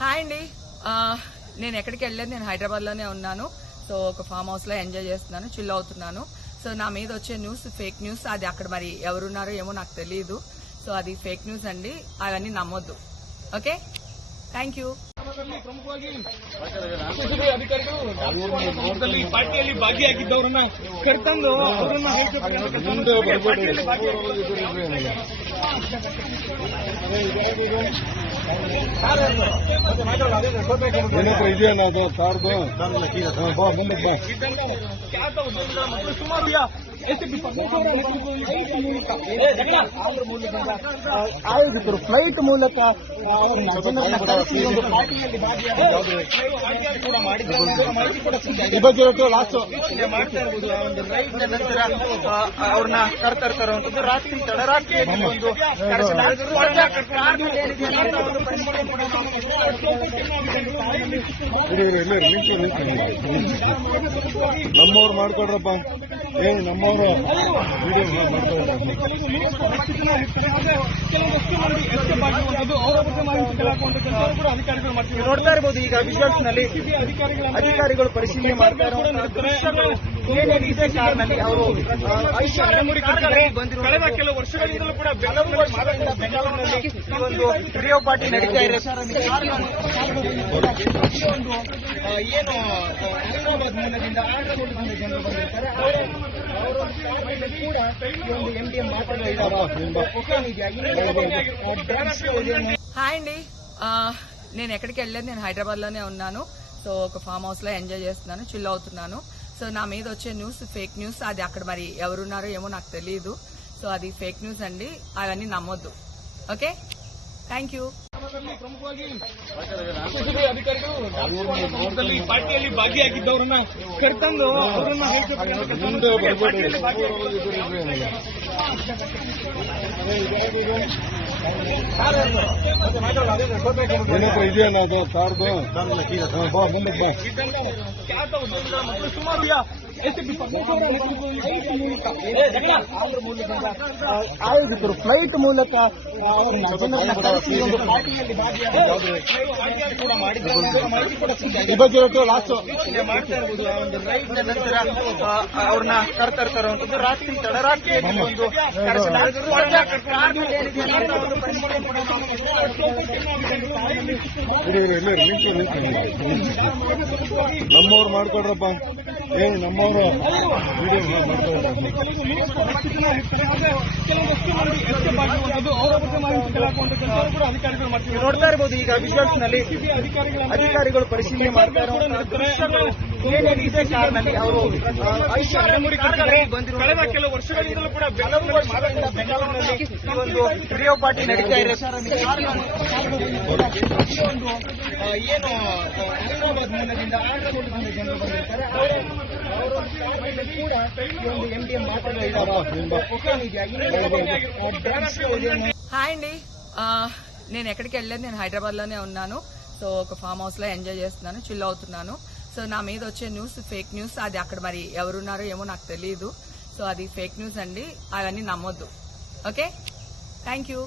Hi అండి. నేను ఎక్కడికి వెళ్ళలేదు, నేను హైదరాబాద్లోనే ఉన్నాను. సో ఒక ఫామ్ హౌస్లో ఎంజాయ్ చేస్తున్నాను, చిల్ అవుతున్నాను. సో నా మీద వచ్చే న్యూస్ ఫేక్ న్యూస్. అది అక్కడ మరి ఎవరున్నారో ఏమో నాకు తెలియదు. సో అది ಫೇಕ್ ನ್ಯೂಸ್ అండి, అవన్నీ నమ్మొద్దు. Okay, thank you. ಪ್ರಮುಖವಾಗಿ ಅಧಿಕಾರಿಗಳು ಪಾರ್ಟಿಯಲ್ಲಿ ಭಾಗಿಯಾಗಿದ್ದವರನ್ನ ಕರೆತಂದು ಅವರನ್ನ ಇದೆಯಾ ನಾವು ಕಾರ್ದು ಖ್ಯಾತ ಉದ್ಯೋಗಿಗಳ ಮತ್ತು ಸುಮಾರು ಆಯೋಜಿತರು ಫ್ಲೈಟ್ ಮೂಲಕ ಪಾರ್ಟಿಯಲ್ಲಿ ಈ ಬಗ್ಗೆ ಲಾಸ್ಟ್ ಮಾಡ್ತಾ ಇರ್ಬೋದು. ಒಂದು ರೈಡ್ ನಂತರ ಅವ್ರನ್ನ ಕರೆತರುವಂತದ್ದು ರಾತ್ರಿ ತಡರಾತ್ರಿ ಒಂದು ನಮ್ಮವ್ರು ಮಾಡ್ಕೊಡ್ರಪ್ಪ, ಏನು ನಮ್ಮವರು ನೋಡ್ತಾ ಇರಬಹುದು. ಈಗ ವಿಜುವಲ್ಸ್ ನಲ್ಲಿ ಅಧಿಕಾರಿಗಳು ಪರಿಶೀಲನೆ ಮಾಡ್ತಾ ಇರುವಂತಹ ಏನೇನಿದೆ ಕಾರ್ನಲ್ಲಿ ಅವರು ಕಳೆದ ಕೆಲವು ವರ್ಷಗಳಿಂದಲೂ ಕೂಡ ಬೆಂಗಳೂರಿನಲ್ಲಿ ಒಂದು ವಿಡಿಯೋ ಪಾರ್ಟಿ ನಡೀತಾ ಇದೆ. ಏನು ಹೈದರಾಬಾದ್ ಮೂಲದಿಂದ ಜನರು ಬಂದಿರ್ತಾರೆ, ಒಂದು MDM ಮಾತುಗಳು హాయ్ అండి. నేను ఎక్కడికి వెళ్ళలేదు, నేను హైదరాబాద్లోనే ఉన్నాను. సో ఒక ఫామ్ హౌస్లో ఎంజాయ్ చేస్తున్నాను, చిల్ అవుతున్నాను. సో నా మీద వచ్చే న్యూస్ ఫేక్ న్యూస్. అది అక్కడ మరి ఎవరున్నారో ఏమో నాకు తెలియదు. సో అది ಫೇಕ್ ನ್ಯೂಸ್ అండి, అవన్నీ నమ్మొద్దు. Okay, thank you. ಪ್ರಮುಖವಾಗಿ ಅಧಿಕಾರಿಗಳು ಪಾರ್ಟಿಯಲ್ಲಿ ಭಾಗಿಯಾಗಿದ್ದವರನ್ನ ಕರೆತಂದು ಅವರನ್ನ ಇದೆಯಾ ನಾವು ಕಾರ್ದು ಖ್ಯಾತ ಉದ್ಯೋಗಿಗಳ ಮತ್ತು ಸುಮಾರು ಆಯೋಜಿತರು ಫ್ಲೈಟ್ ಮೂಲಕ ಪಾರ್ಟಿಯಲ್ಲಿ ಈ ಬಗ್ಗೆ ಲಾಸ್ಟ್ ಮಾಡ್ತಾ ಇರ್ಬೋದು. ಒಂದು ರೈಡ್ ನಂತರ ಅವ್ರನ್ನ ಕರೆತರುವಂತದ್ದು ರಾತ್ರಿ ತಡರಾತ್ರಿ ಒಂದು ನಮ್ಮವ್ರು ಮಾಡ್ಕೊಡ್ರಪ್ಪ, ಏನು ನಮ್ಮವರು ನೋಡ್ತಾ ಇರಬಹುದು. ಈಗ ವಿಜುವಲ್ಸ್ ನಲ್ಲಿ ಅಧಿಕಾರಿಗಳು ಪರಿಶೀಲನೆ ಮಾಡ್ತಾ ಇರುವಂತಹ ಏನೇನಿದೆ ಕಾರ್ನಲ್ಲಿ ಅವರು ಕಳೆದ ಕೆಲವು ವರ್ಷಗಳಿಂದಲೂ ಕೂಡ ಬೆಂಗಳೂರಿನಲ್ಲಿ ಒಂದು ವಿಡಿಯೋ ಪಾರ್ಟಿ ನಡೀತಾ ಇದೆ. ಏನು ಹೈದರಾಬಾದ್ ಮೂಲದಿಂದ ಜನರು ಬಂದಿರ್ತಾರೆ, ಒಂದು MDM ಮಾತುಗಳು హాయ్ అండి. నేను ఎక్కడికి వెళ్ళలేదు, నేను హైదరాబాద్లోనే ఉన్నాను. సో ఒక ఫామ్ హౌస్లో ఎంజాయ్ చేస్తున్నాను, చిల్ అవుతున్నాను. సో నా మీద వచ్చే న్యూస్ ఫేక్ న్యూస్. అది అక్కడ మరి ఎవరున్నారో ఏమో నాకు తెలియదు. సో అది ఫేక్ న్యూస్ అండి, అవన్నీ నమ్మొద్దు. Okay, thank you.